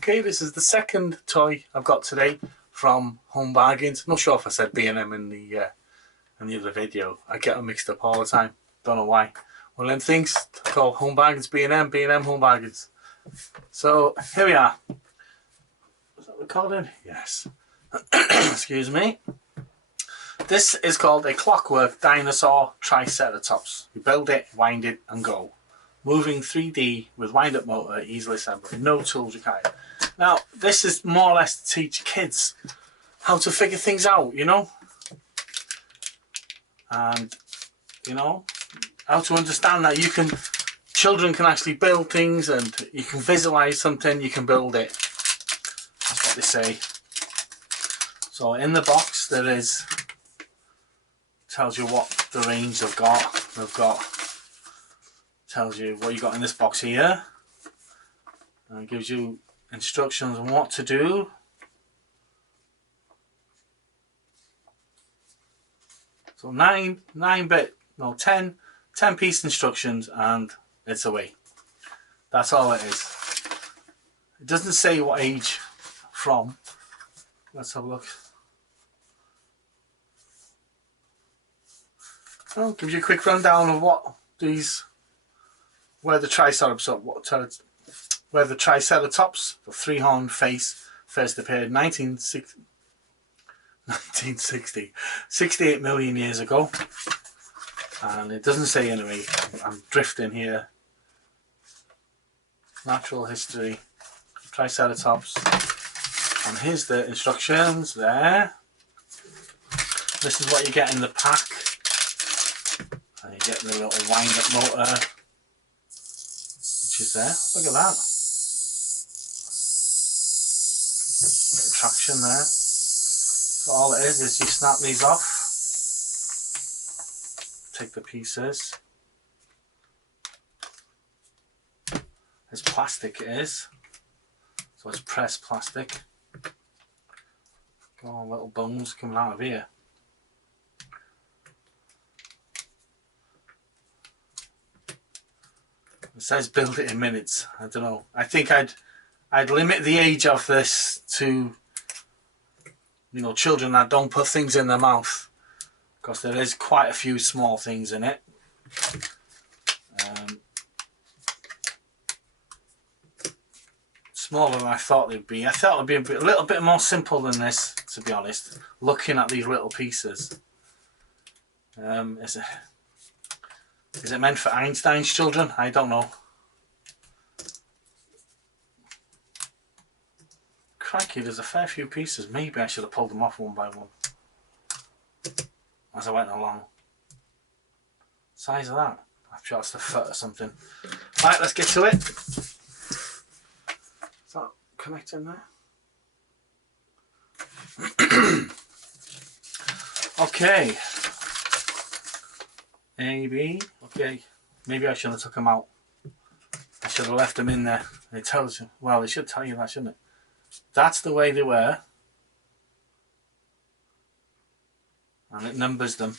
Okay, this is the second toy I've got today from Home Bargains. I'm not sure if I said B&M in the other video. I get them mixed up all the time. Don't know why. One of them things called Home Bargains B&M, B&M Home Bargains. So here we are. Is that recording? Yes. Excuse me. This is called a clockwork dinosaur triceratops. You build it, wind it, and go. Moving 3D with wind-up motor, easily assembled. No tools required. Now, this is more or less to teach kids how to figure things out, you know? And, you know, how to understand that children can actually build things, and you can visualize something, you can build it. That's what they say. So in the box there tells you what the range they've got. Tells you what you got in this box here, and gives you instructions on what to do. So 10 piece instructions, and it's away. That's all it is. It doesn't say what age from. Let's have a look. Oh, gives you a quick rundown of where the Triceratops, the three-horned face, first appeared in 1960, 68 million years ago. And it doesn't say anyway. I'm drifting here. Natural history, Triceratops. And here's the instructions there. This is what you get in the pack. And you get the little wind-up motor, which is there. Look at that. Bit of traction there. So all it is you snap these off. Take the pieces. It's plastic, it is. So it's pressed plastic. Got all little bones coming out of here. It says build it in minutes. I don't know. I think I'd limit the age of this to, you know, children that don't put things in their mouth, because there is quite a few small things in it. Smaller than I thought they'd be. I thought it'd be a little bit more simple than this, to be honest. Looking at these little pieces. Is it meant for Einstein's children? I don't know. Crikey, there's a fair few pieces. Maybe I should have pulled them off one by one as I went along. Size of that? I'm sure it's a foot or something. Right, let's get to it. Is that connecting there? Okay. A, B. Okay. Maybe I should have took them out. I should have left them in there. It tells you. Well, it should tell you that, shouldn't it? That's the way they were. And it numbers them.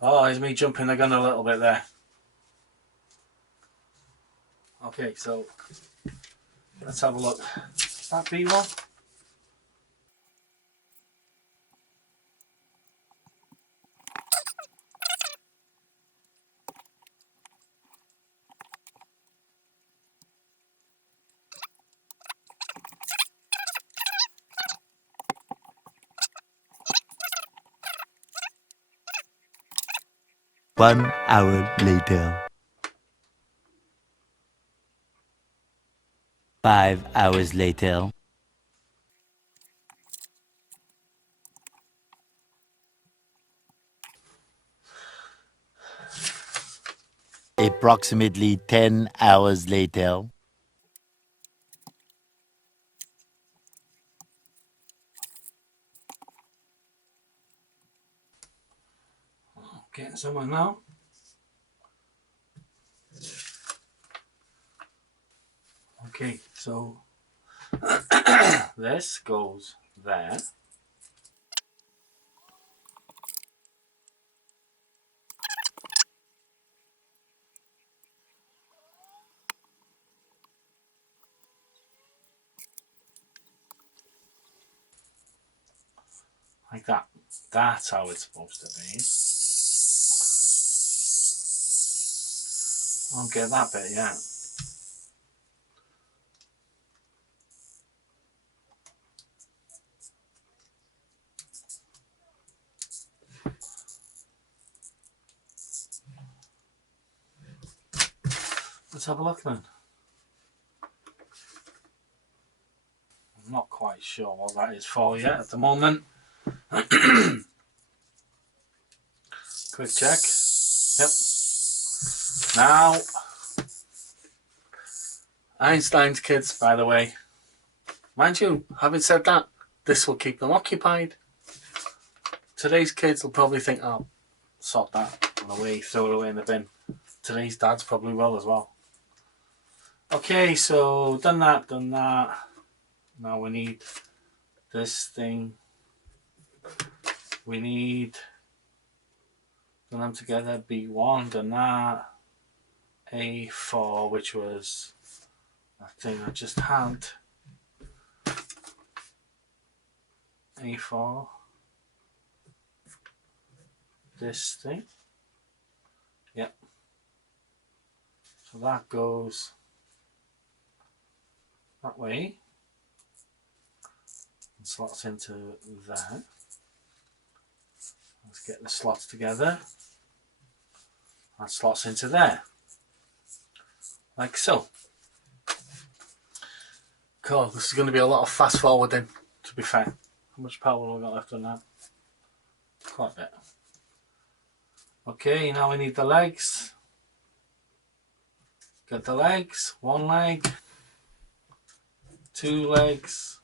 Oh, there's me jumping the gun a little bit there. Okay, so let's have a look. Is that B1? One hour later. 5 hours later. Approximately 10 hours later. Getting somewhere now. Okay, so this goes there. like that. That's how it's supposed to be. I don't get that bit yet. Let's have a look then. I'm not quite sure what that is for yet at the moment. Quick check. Yep. Now, Einstein's kids, by the way. Mind you, having said that, this will keep them occupied. Today's kids will probably think, oh, sort that away, throw it away in the bin. Today's dads probably will as well. Okay, so done that. Now we need this thing. We need them together. B1, done that. A4, which was that thing I just had. A4. This thing. Yep. So that goes that way and slots into there. Let's get the slots together. That slots into there, like so. Cool. This is going to be a lot of fast forwarding, to be fair. How much power have we got left on that? Quite a bit. Okay, now we need the legs. Get the legs. One leg, two legs.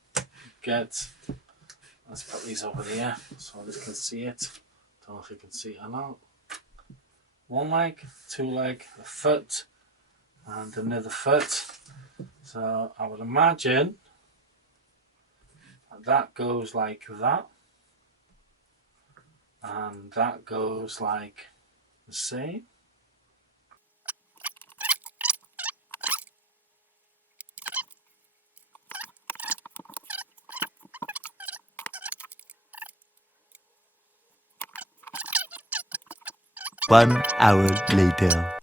Let's put these over here so others can see it. Don't know if you can see it or not. One leg, two leg, a foot, and another foot. So I would imagine that goes like that, and that goes like the same. One hour later.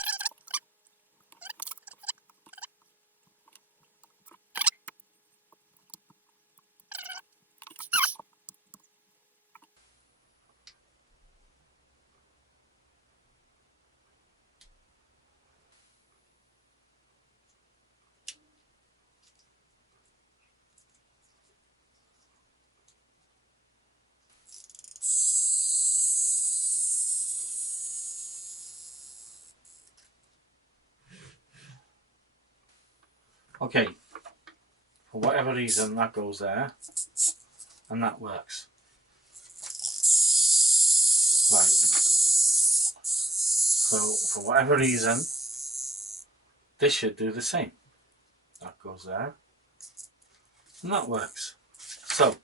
Okay, for whatever reason that goes there, and that works. Right. So for whatever reason, this should do the same. That goes there, and that works. So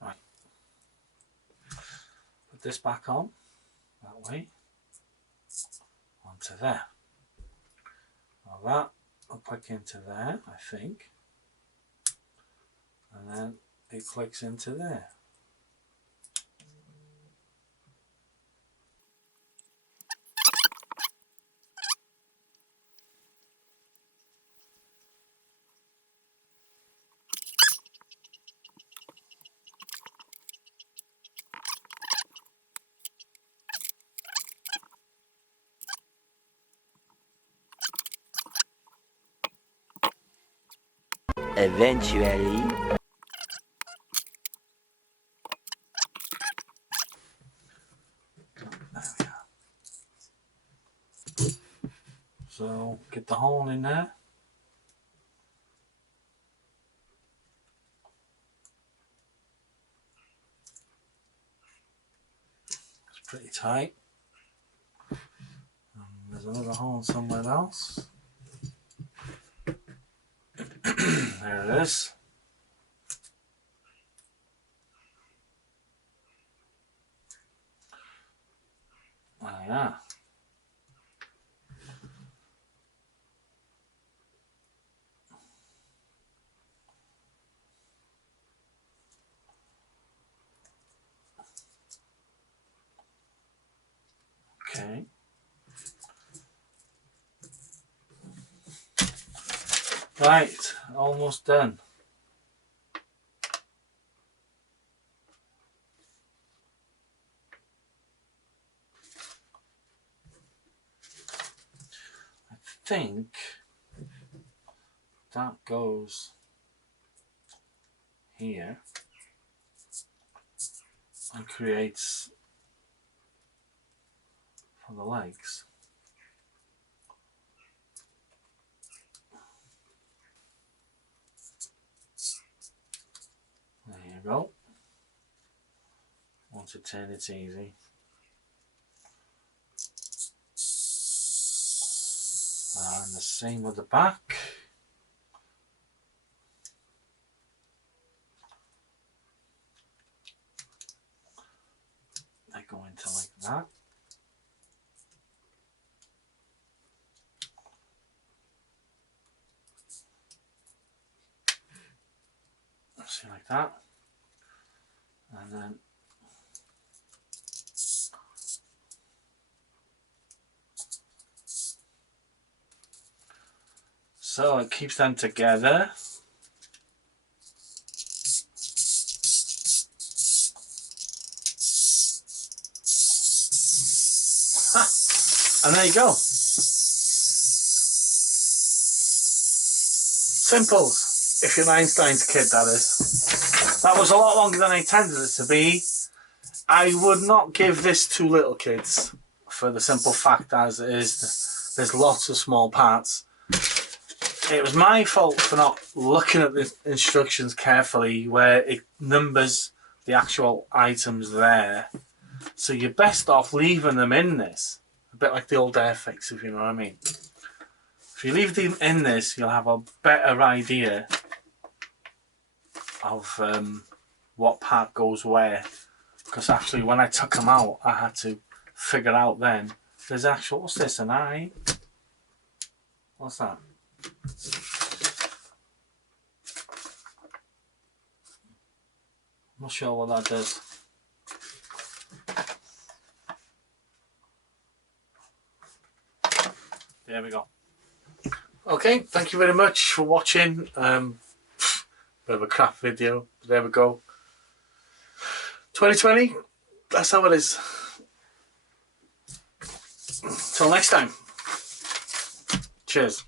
right, put this back on that way onto there. Now that will click into there, I think, and then it clicks into there. Eventually. So get the hole in there. It's pretty tight. There's another hole somewhere else. There it is. Oh yeah. Okay. Right, almost done. I think that goes here and creates for the legs. There you go. Once you turn, it's easy. And the same with the back. They go into like that. See, like that. And then so it keeps them together. And there you go. Simples. If you're Einstein's kid, that is. That was a lot longer than I intended it to be. I would not give this to little kids for the simple fact as it is. There's lots of small parts. It was my fault for not looking at the instructions carefully where it numbers the actual items there. So you're best off leaving them in this. A bit like the old Airfix, if you know what I mean. If you leave them in this, you'll have a better idea of what part goes where. Because actually when I took them out, I had to figure out then, there's actual, what's this, an eye? What's that? I'm not sure what that does. There we go. Okay, thank you very much for watching. Bit of a crap video, but there we go. 2020, that's how it is. Till next time. Cheers.